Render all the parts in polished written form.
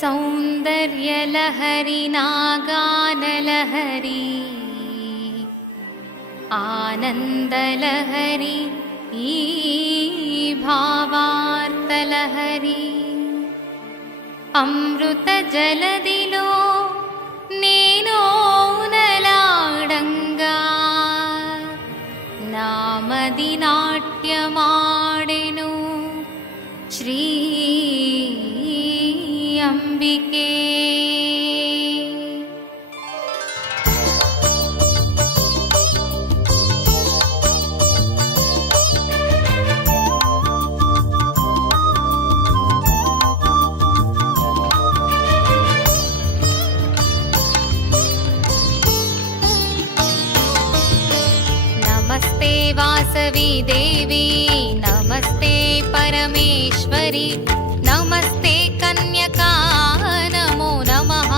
सौन्दर्यलहरी नागानलहरी आनन्दलहरी ई भावार्तलहरी अमृतजलदिलो नेनोनलाडंगा नामदि नाट्यमाडेनु श्री अंबिके। नमस्ते वासवी देवी नमस्ते परमेश्वरी नमस्ते कन्यका नमो नमः।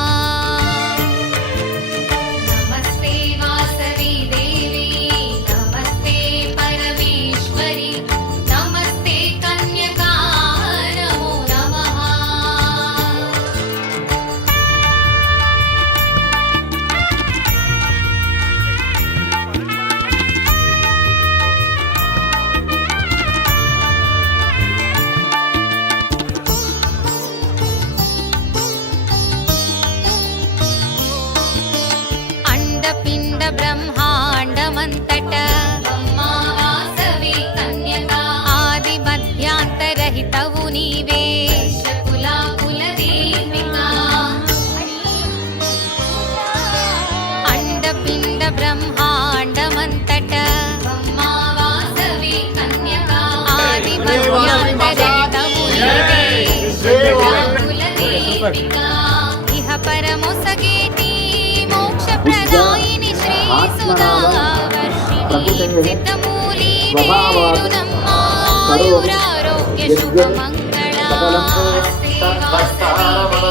नमस्ते वासवी देवी नमस्ते परमेश्वरी नमस्ते कन्यका नमो नमः। पिंड ब्रह्मांडमंतट अम्मा वासवी कन्यका आदि मध्यांतरहितवु नीवे कुला कुलदीपिका। अंड पिंड ब्रह्मांडमंतट अम्मा वासवी कन्यका आदि मध्यांतरहितवु नीवे कुला कुलदीपिका। इह परमोसगेति मोक्ष प्रदायिनि श्री सुधावर्षिणि सिद्धमूली वेणुनम्मा आयुरारोग्य शुभमङ्गला। नमस्ते वासवी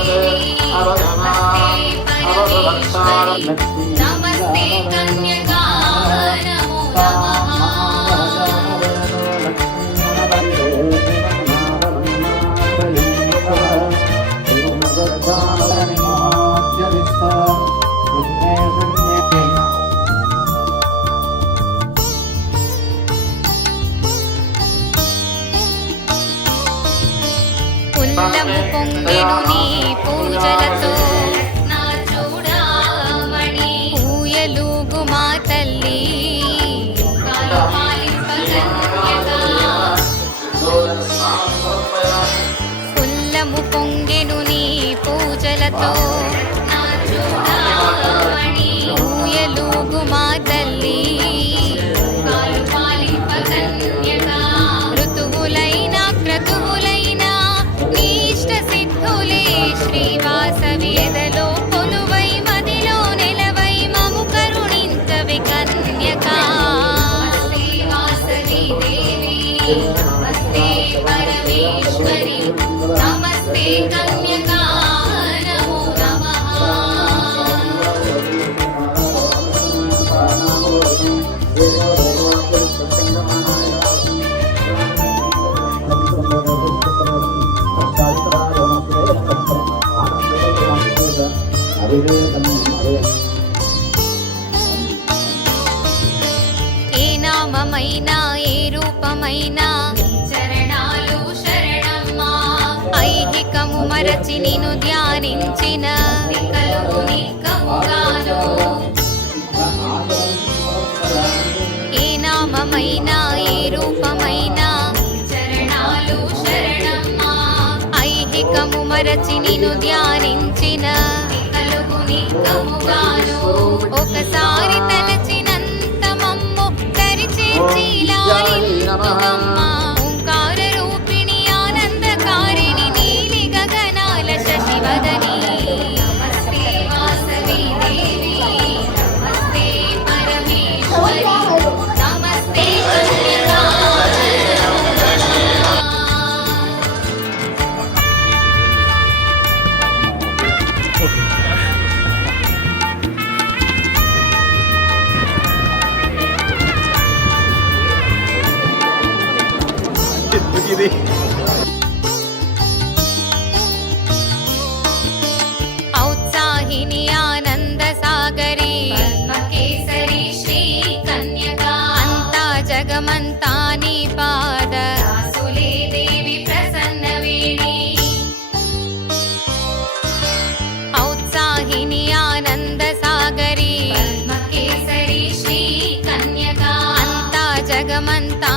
देवी नमस्ते परमेश्वरी नमस्ते कन्यका नमो नमः। పుల్లము పొంగెను నీ పూజలతో నా చూడామణి ఊయలూగు మా తల్లి పుల్లము పొంగెను నీ పూజలతో నా చూడామణి ఊయలూగు మా తల్లి ఋతువులైన క్రతువులైన నీష్ట సిద్ధులే శ్రీవాసవి ఎదలో కొలువై మదిలో నెలవై మము కరుణించవి కన్యకా। నమస్తే వాసవి దేవి నమస్తే పరమేశ్వరి నమస్తే కన్యకా నమో నమః। ఏ నామమైనా ఏ రూపమైనా చరణాలు శరణమ్మా ఐహికము మరచి నిన్ను ధ్యానించిన కలుగు నీకముగాను। ఏ నామమైనా ఏ రూపమైనా చరణాలు శరణమ్మా ఐహికము మరచి నిన్ను ధ్యానించిన కలుగు నీకముగాను। ఒకసారి తలచినంత మమ్ము దరిచేర్చి లాలింతువమ్మా ఓంకార రూపిణి ఆనందకారిణి నీలి గగనాల శశివదని। నమస్తే వాసవి దేవి నమస్తే పరమేశ్వరి నమస్తే కన్యకా జగమంతా నీ పాద దాసులే దేవి ప్రసన్న వేణి ఔత్సాహిని ఆనంద సాగరి పద్మకేసరి శ్రీ కన్యకా అంతా జగమంతా